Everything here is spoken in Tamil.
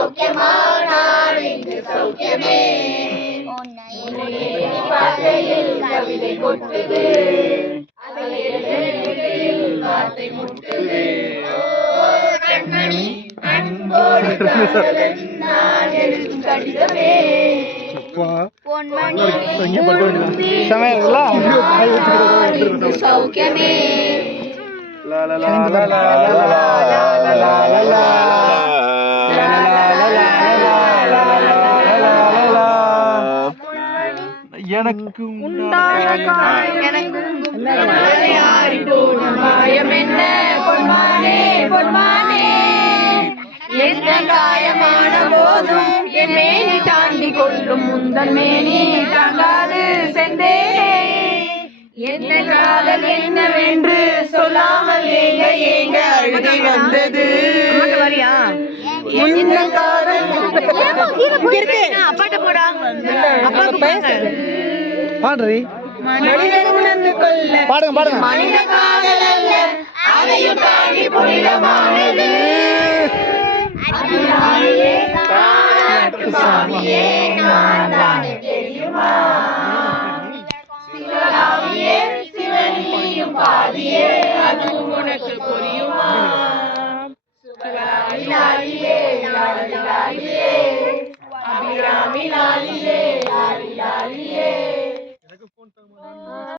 சௌக்கியமானால் இங்கு சௌக்கியமே. பார்க்கையில் கவிதை கொட்டுது, அதை எழுதுகையில் வார்த்தை முட்டுது. கண்மணி அன்போடு காதலன் நான் எழுதும் கடிதமே. சௌக்கியமே. எனக்கு காயம் என்ன பொன்மானே பொன்மானே, எந்த காயமான போதும் என் மேனி தாண்டி கொள்ளும் முந்தன் மேனி தாங்காது சென்றேனே. என்ன காதல் என்னவென்று சொல்லாமல் ஏங்க ஏங்க அழுகை வந்தது. என்ன காதல் அப்பாட்ட போடா பாடுறீ மனிதன் உணர்ந்து கொள்ள பாடுங்க மனித காதல் அல்ல, அதையும் தாண்டி புனிதமானது. சாமியே நான் தானே தெரியுமா, சிவராமியே சிவனியும் பாதியே.